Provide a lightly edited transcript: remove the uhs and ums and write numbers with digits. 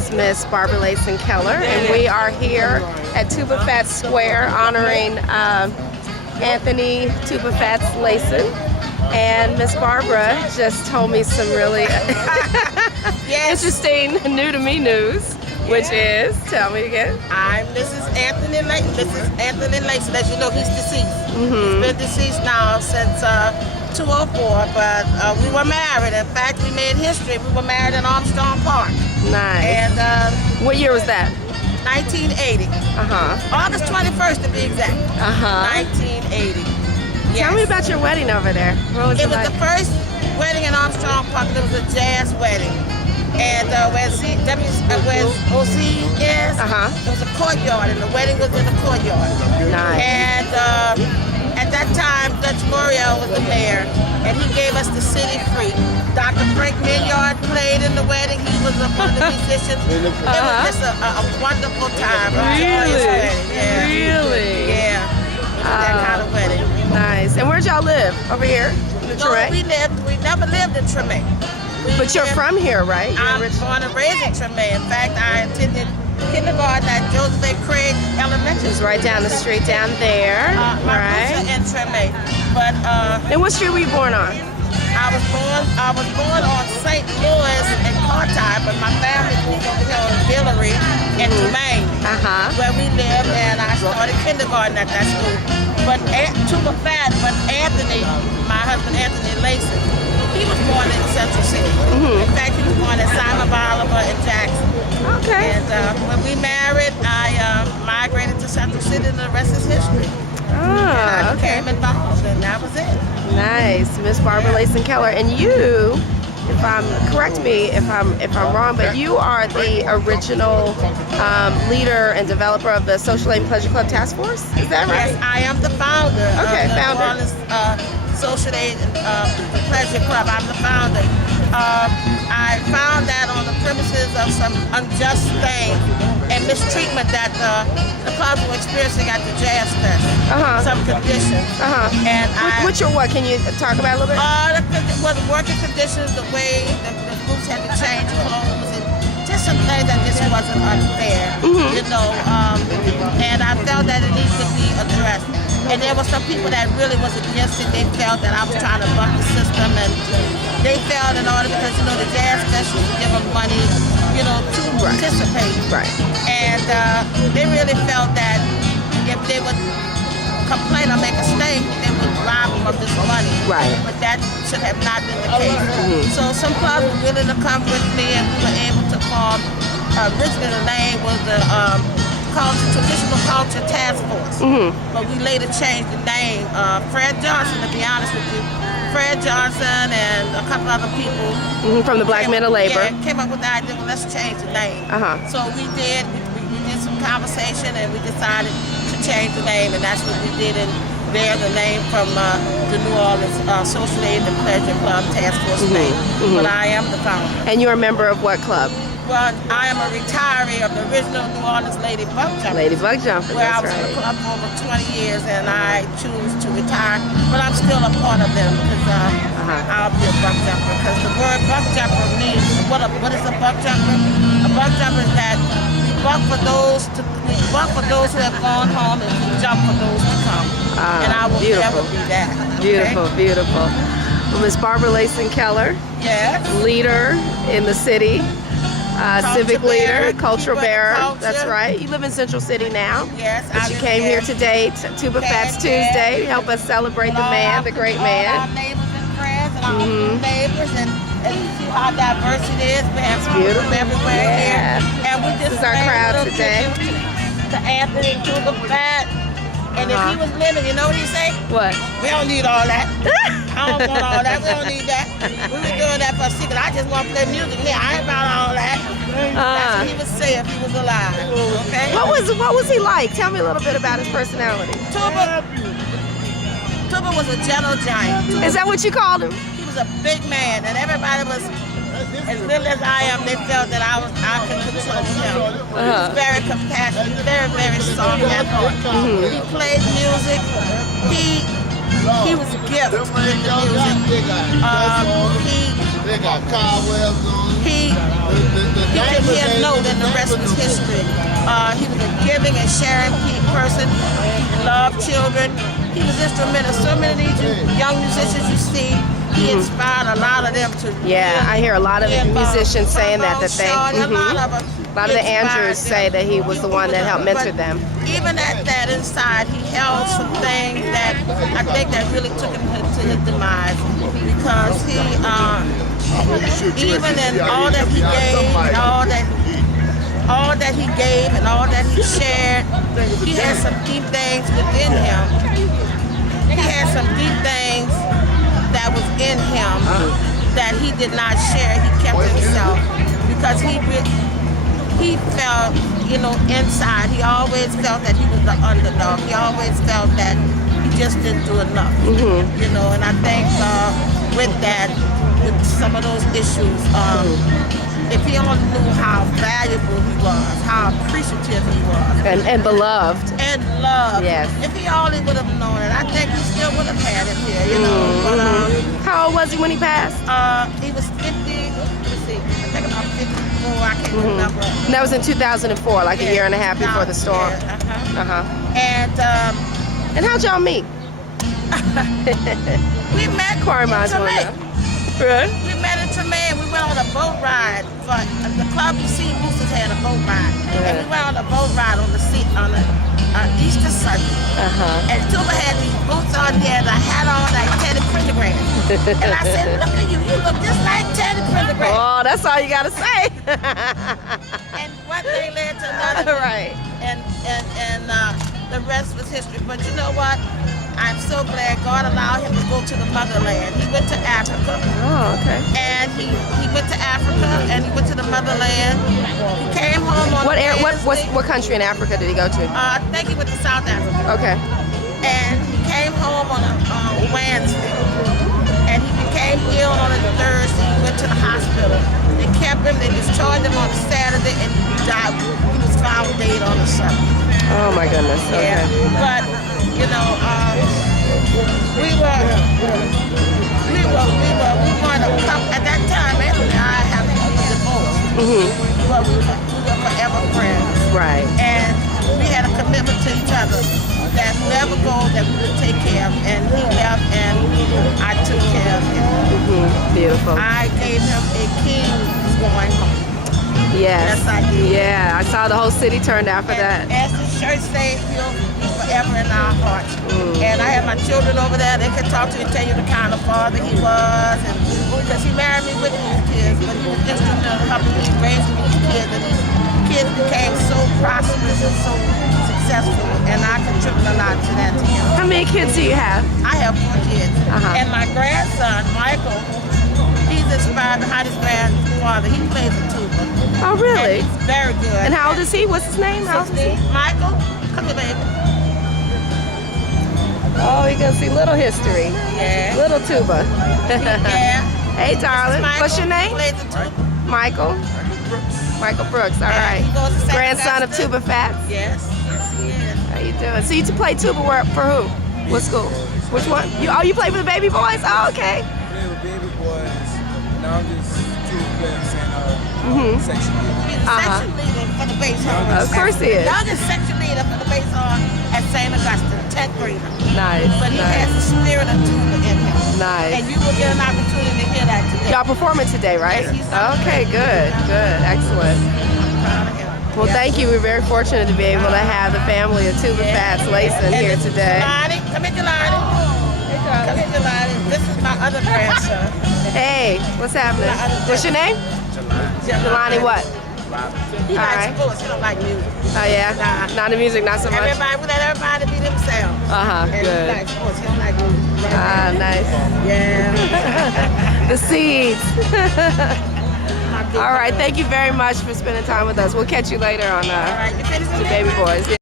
is Miss Barbara Lacen Keller, and we are here at Tuba Fats Square honoring Anthony Tuba Fats Lacen. And Miss Barbara just told me some really interesting, new to me news, which is, tell me again. This is Anthony Lacen. This is Anthony Lacen. As you know, he's deceased. He's been deceased now since 2004, but we were married. In fact, we made history. We were married in Armstrong Park. Nice. And what year was that? 1980. August 21st to be exact. 1980. Yes. Tell me about your wedding over there. What was it was like? The first wedding in Armstrong Park. It was a jazz wedding. And where OC is, it was a courtyard, and the wedding was in the courtyard. Nice. And at that time, Dutch Morial was the mayor, and he gave us the city free. Dr. Frank Minyard played in the wedding. He was one of the musicians. It was just a wonderful time. Really? Yeah. Really? Yeah. That kind of wedding. Nice. And where'd y'all live? Over here? In Treme? We never lived in Treme. But you're from here, right? I'm born and raised in Treme. In fact, I attended kindergarten at Joseph A. Craig Elementary. It's right down the street down there. My roots are in Treme. But and what street were you born on? I was born on St. Louis and Carti, but my family moved over here on Villery and Treme, where we lived, and I started kindergarten at that school. But Tuba Fats, but Anthony, my husband Anthony Lacen, he was born in Central City. In fact, he was born at Simon Bolivar in Jackson. Okay. And when we married, I migrated to Central City, and the rest is history. Oh, I became involved, and that was it. Nice, Miss Barbara Lacen Keller. And you, correct me if I'm wrong, but you are the original leader and developer of the Social Aid and Pleasure Club Task Force. Is that right? Yes, I am the founder. Okay, of the founder. New Orleans, Social Aid and Pleasure Club. I'm the founder. I found that on the premises of some unjust things and mistreatment that the clubs were experiencing at the Jazz Fest. Some conditions. And what? Can you talk about it a little bit? The working conditions, the way the groups had to change clothes, and just some things that just wasn't unfair. You know, and I felt that it needs to be addressed. And there were some people that really was against it. They felt that I was trying to buck the system, and they felt in order, because you know the Jazz Fest used to give them money, you know, to participate. Right. And they really felt that if they would complain or make a mistake, they would rob them of this money. Right. But that should have not been the case. So some clubs were willing to come with me, and we were able to form. Originally, the name was the Traditional Culture Task Force. But we later changed the name. Fred Johnson, to be honest with you, Fred Johnson and a couple other people from the Black Men of Labor came up with the idea, well, let's change the name. So we did. We did some conversation, and we decided to change the name, and that's what we did. And bear the name from the New Orleans Social Aid and Pleasure Club Task Force name. But I am the founder. And you're a member of what club? Well, I am a retiree of the original New Orleans Lady Buck Jumper. Lady Buck Jumper, where I was in the club for over 20 years, and I choose to retire. But I'm still a part of them, because I'll be a buck jumper. Because the word buck jumper means, what is a buck jumper? A buck jumper is that we buck for those who have gone home, and we jump for those to come. And I will never be that. Beautiful, beautiful. Well, Miss Barbara Lacen Keller, leader in the city. Civic leader, cultural bearer. That's right. You live in Central City now. Yes, but you came here today to Tuba Fats Tuesday. Help us celebrate the man, the great man. Our neighbors and friends and our neighbors, and you see how diverse it is. We have people from everywhere here, and we just this is our crowd today. To Anthony Tuba Fats. And if he was living, you know what he'd say? What? We don't need all that. I don't want all that. We don't need that. We were doing that for a secret. I just want to play music. Yeah, I ain't about all that. That's what he would say if he was alive. Okay? What was he like? Tell me a little bit about his personality. Tuba was a gentle giant. Is that what you called him? He was a big man, and everybody was as little as I am. They felt that I could control him. He was very compassionate, very, very soft at heart. He played music. He was a gift with the music. He could hear note in rest was history. He was a giving and sharing person. He loved children. He was instrumental. So many of these young musicians you see, he inspired a lot of them to. Yeah, I hear a lot of musicians saying that they. A lot of them. A lot of the Andrews say that he was the one that helped mentor them. Even at that inside, he held some things that I think that really took him to his demise, because he, even in all that he gave, and all that he gave, and all that he shared, he had some deep things within him. He had some deep things that was in him that he did not share. He kept to himself because he felt, inside, he always felt that he was the underdog. He always felt that he just didn't do enough, and I think with that, with some of those issues, if he only knew how valuable he was, how appreciative he was. And beloved. And loved. Yes. If he only would have known it, I think he still would have had it here, But, how old was he when he passed? He was 50, I think about 54, I can't remember. And that was in 2004, like a year and a half before the storm. Yeah, And how'd y'all meet? We met Corey's one. Right? We met in Treme. We went on a boat ride. For the club Sea Boosters had a boat ride, and we went on a boat ride on the sea on the Easter Sunday. And Tuba had these boots on, he had a hat on like Teddy Pendergrass. And I said, "Look at you! You look just like Teddy Pendergrass." Oh, that's all you gotta say. And one thing led to another. Right. And the rest was history. But you know what? I'm so glad God allowed him to go to the motherland. He went to Africa. Oh, okay. And he went to Africa and he went to the motherland. He came home on what country in Africa did he go to? I think he went to South Africa. Okay. And he came home on a Wednesday. And he became ill on a Thursday. He went to the hospital. They kept him. They discharged him on a Saturday, and he died. He was found dead on a Sunday. Oh my goodness. Okay. Yeah. But we weren't a couple at that time. Anthony and I have divorced, but we were forever friends. Right. And we had a commitment to each other that whoever goes, that we would take care of. And he left, and I took care of him. Beautiful. I gave him a king's going home. Yes. Yes, I did. Yeah, I saw the whole city turned out for that. As the church says, he'll be forever in our hearts. And I have my children over there. They can talk to you and tell you the kind of father he was. And because he married me with these kids, but he was instrumental in helping me raise these kids. And these kids became so prosperous and so successful. And I contributed a lot to that to him. How many kids do you have? I have 4 kids. And my grandson, Michael, he's inspired behind his grandfather. He plays the tuba. Oh, really? And he's very good. And how old is he? What's his name? How old is he? Michael, come here, baby. Oh, you're going to see little history. Yeah. Little tuba. Yeah. Hey, darling. Michael, What's your name? plays the tuba. Michael. Michael Brooks. All right. He goes to St. Grandson of Augustine. Tuba Fats. Yes, he is. How you doing? So you play tuba for who? What school? Which one? You play for the baby boys? Oh, okay. I play with baby boys. Now I'm just playing section leader. He's the section leader for the bass hall. Of course he is. Youngest section leader for the bass hall at St. Augustine, 10th grader. Nice. But he has the spirit of tuba in him. Nice. And you will get an opportunity to hear that today. Y'all performing today, right? Yes, he's Okay, good. Excellent. Proud of him. Well, thank you. We're very fortunate to be able to have the family of Tuba Fats Lacen here today. Jelani, come here, Jelani. Come here, Jelani. This is my other grandson. Hey, what's happening? What's your name? Jelani what? He All likes right. sports. He don't like music. Oh, yeah? Not the music, not so much? Everybody, we let everybody be themselves. Uh-huh, And good. he likes sports. He don't like music. Ah, nice. Yeah. The seeds. My big All right, thank you very much for spending time with us. We'll catch you later on All right, you finished with the me? Baby Boys.